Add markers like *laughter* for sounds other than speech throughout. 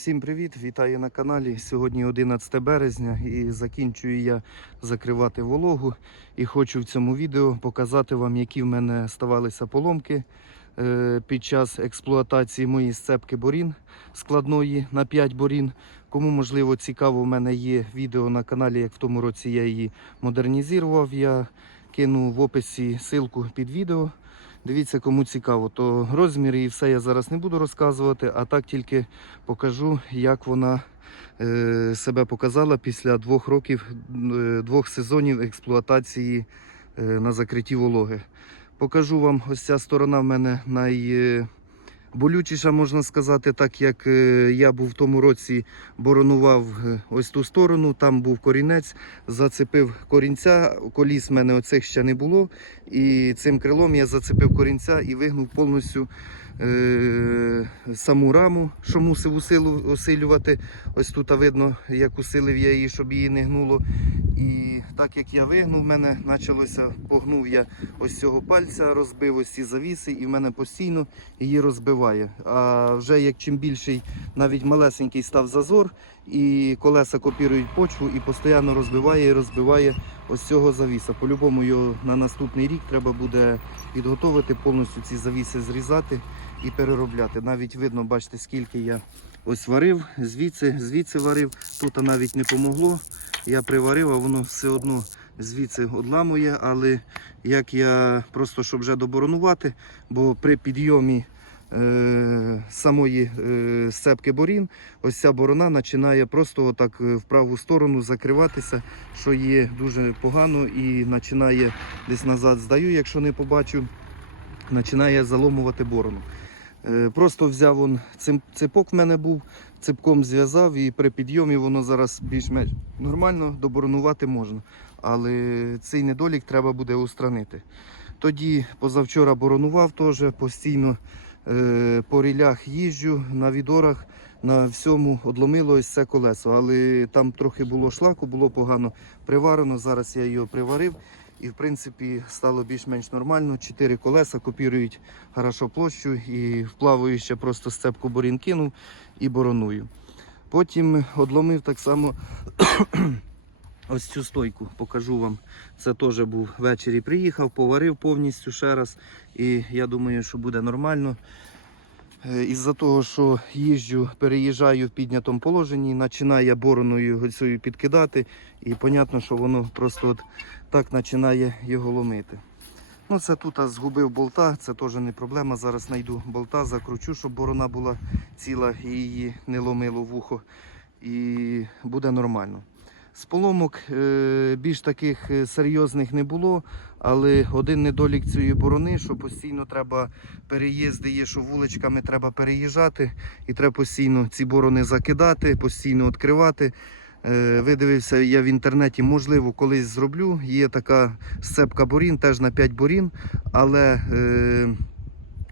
Всім привіт! Вітаю на каналі. Сьогодні 11 березня і закінчую я закривати вологу. І хочу в цьому відео показати вам, які в мене ставалися поломки е, під час експлуатації моєї сцепки борін складної на 5 борін. Кому можливо цікаво, в мене є відео на каналі, як в тому році я її модернізував. Я кину в описі ссылку під відео. Дивіться, кому цікаво, то розмір і все я зараз не буду розказувати, а так тільки покажу, як вона е, себе показала після двох років, е, двох сезонів експлуатації е, на закритті вологи. Покажу вам ось ця сторона в мене найболючіша, можна сказати, так як е, я був в тому році боронував е, ось ту сторону, там був корінець, зацепив корінця, коліс в мене оцих ще не було. І цим крилом я зацепив корінця і вигнув повністю е, саму раму, що мусив усилу, усилювати. Ось тут видно, як усилив я її, щоб її не гнуло. І так як я вигнув, в мене почалося, погнув я ось цього пальця, розбив ось ці завіси, і в мене постійно її розбиває. А вже як чим більший, навіть малесенький став зазор, і колеса копірують почву і постійно розбиває і розбиває ось цього завіса. По-любому його на наступний рік треба буде підготовити, повністю ці завіси зрізати і переробляти. Навіть видно, бачите, скільки я ось варив, звідси, звідси варив. Тут навіть не помогло. Я приварив, а воно все одно звідси одламує. Але як я просто щоб вже доборонувати, бо при підйомі е, самої е, сцепки борін, ось ця борона починає просто отак е, в праву сторону закриватися, що є дуже погано і починає десь назад здаю, якщо не побачу, починає заломувати борону. Е, Просто взяв он цим ципок в мене був, ципком зв'язав і при підйомі воно зараз більш-менш нормально доборонувати можна. Але цей недолік треба буде устранити. Тоді позавчора боронував теж постійно е, по рілях їжджу на відорах. На всьому одломило ось це колесо, але там трохи було шлаку, було погано приварено. Зараз я його приварив і в принципі стало більш-менш нормально. Чотири колеса копірують хорошо площу і вплаваю ще просто сцепку борін кинув і бороную. Потім одломив так само *clears throat* ось цю стойку, покажу вам. Це теж був ввечері. Приїхав, поварив повністю ще раз. І я думаю, що буде нормально. Е, Із-за того, що їжджу, переїжджаю в піднятому положенні, починає бороною цією підкидати, і зрозуміло, що воно просто от так починає його ломити. Ну, це тут згубив болта, це теж не проблема. Зараз знайду болта, закручу, щоб борона була ціла і її не ломило вухо. І буде нормально. З поломок е, більш таких е, серйозних не було, але один недолік цієї борони, що постійно треба переїзди є, що вуличками треба переїжджати, і треба постійно ці борони закидати, постійно відкривати. Е, Видивився я в інтернеті, можливо, колись зроблю. Є така сцепка борін, теж на 5 борін, але е,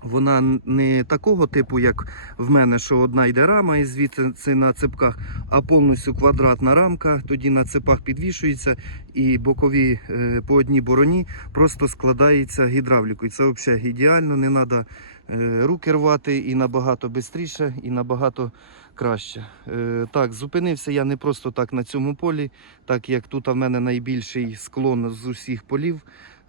вона не такого типу, як в мене, що одна йде рама і звідси це на цепках, а повністю квадратна рамка. Тоді на цепах підвішується і бокові е, по одній бороні просто складається гідравлікою. Це взагалі ідеально, не треба руки рвати і набагато швидше, і набагато краще. Е, Так, зупинився я не просто так на цьому полі, так як тут в мене найбільший склон з усіх полів.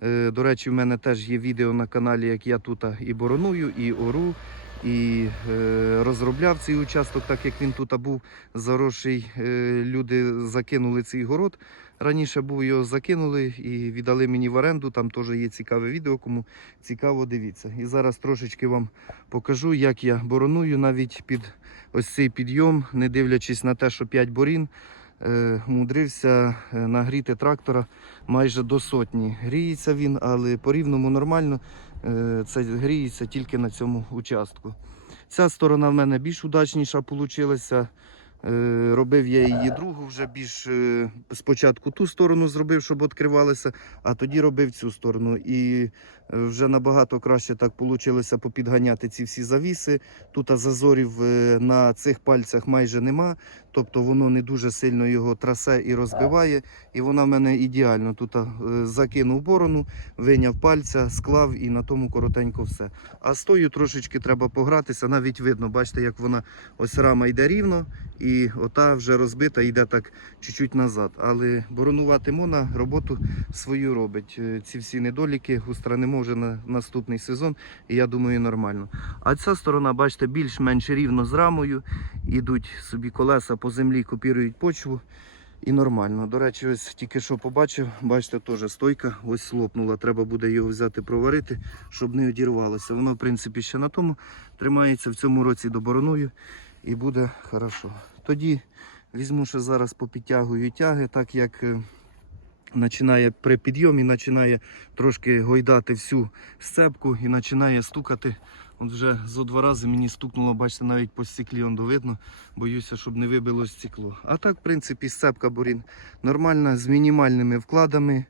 Е, До речі, в мене теж є відео на каналі, як я тут і бороную, і ору, і е, розробляв цей участок, так як він тут був заросший. Е, люди закинули цей город. Раніше був його закинули і віддали мені в оренду. Там теж є цікаве відео, кому цікаво, дивіться. І зараз трошечки вам покажу, як я бороную навіть під ось цей підйом, не дивлячись на те, що 5 борін. е, Мудрився нагріти трактора майже до сотні. Гріється він, але по рівному нормально. Е, Це гріється тільки на цьому участку. Ця сторона в мене більш удачніша вийшла. Е, Робив я її другу, вже більш е, спочатку ту сторону зробив, щоб відкривалися, а тоді робив цю сторону. І вже набагато краще так вийшло попідганяти ці всі завіси. Тут зазорів на цих пальцях майже нема, тобто воно не дуже сильно його трасе і розбиває. І вона в мене ідеально. Тут е, закинув борону, виняв пальця, склав і на тому коротенько все. А з тою трошечки треба погратися, навіть видно, бачите, як вона ось рама йде рівно, і ота вже розбита, йде так чуть-чуть назад. Але боронувати мона роботу свою робить. Е, Ці всі недоліки устранимо вже на наступний сезон, і я думаю, нормально. А ця сторона, бачите, більш-менш рівно з рамою. Ідуть собі колеса по землі, копірують почву. І нормально. До речі, ось тільки що побачив, бачите, теж стойка ось лопнула. Треба буде його взяти, проварити, щоб не одірвалося. Воно, в принципі, ще на тому тримається в цьому році добороною і буде хорошо. Тоді візьму ще зараз попідтягую тяги, так як е, починає при підйомі, починає трошки гойдати всю сцепку і починає стукати. От вже зо два рази мені стукнуло, бачите, навіть по стеклі он видно. Боюся, щоб не вибило стекло. А так, в принципі, сцепка бурін нормальна, з мінімальними вкладами,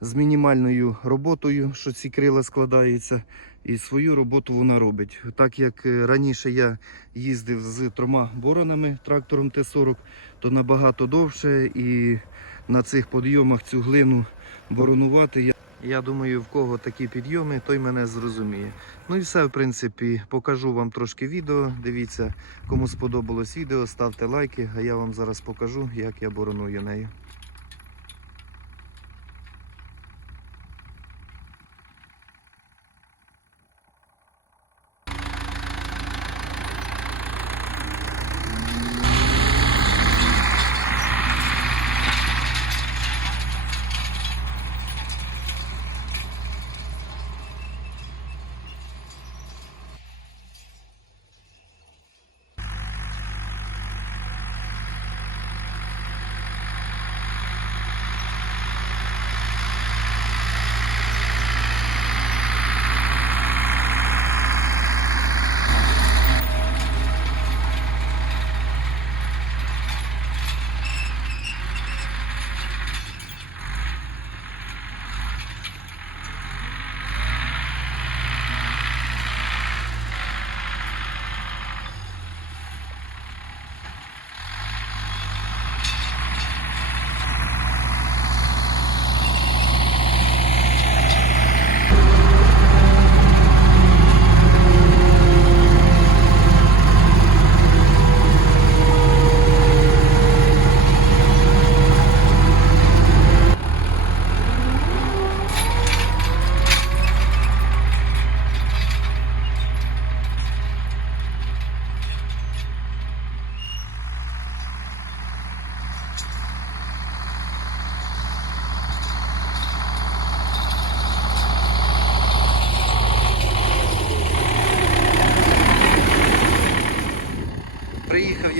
з мінімальною роботою, що ці крила складаються. І свою роботу вона робить. Так як е, раніше я їздив з трьома боронами трактором Т-40, то набагато довше і на цих підйомах цю глину боронувати. Я, я думаю, в кого такі підйоми, той мене зрозуміє. Ну і все, в принципі, покажу вам трошки відео. Дивіться, кому сподобалось відео, ставте лайки, а я вам зараз покажу, як я бороную нею.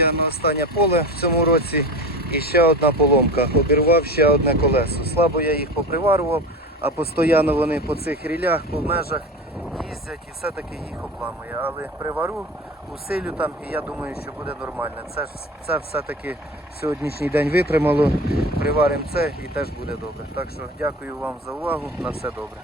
Приїхав на останнє поле в цьому році і ще одна поломка. Обірвав ще одне колесо. Слабо я їх поприварував, а постійно вони по цих рілях, по межах їздять і все-таки їх обламує. Але привару, усилю там і я думаю, що буде нормально. Це, це все-таки сьогоднішній день витримало. Приваримо це і теж буде добре. Так що дякую вам за увагу. На все добре.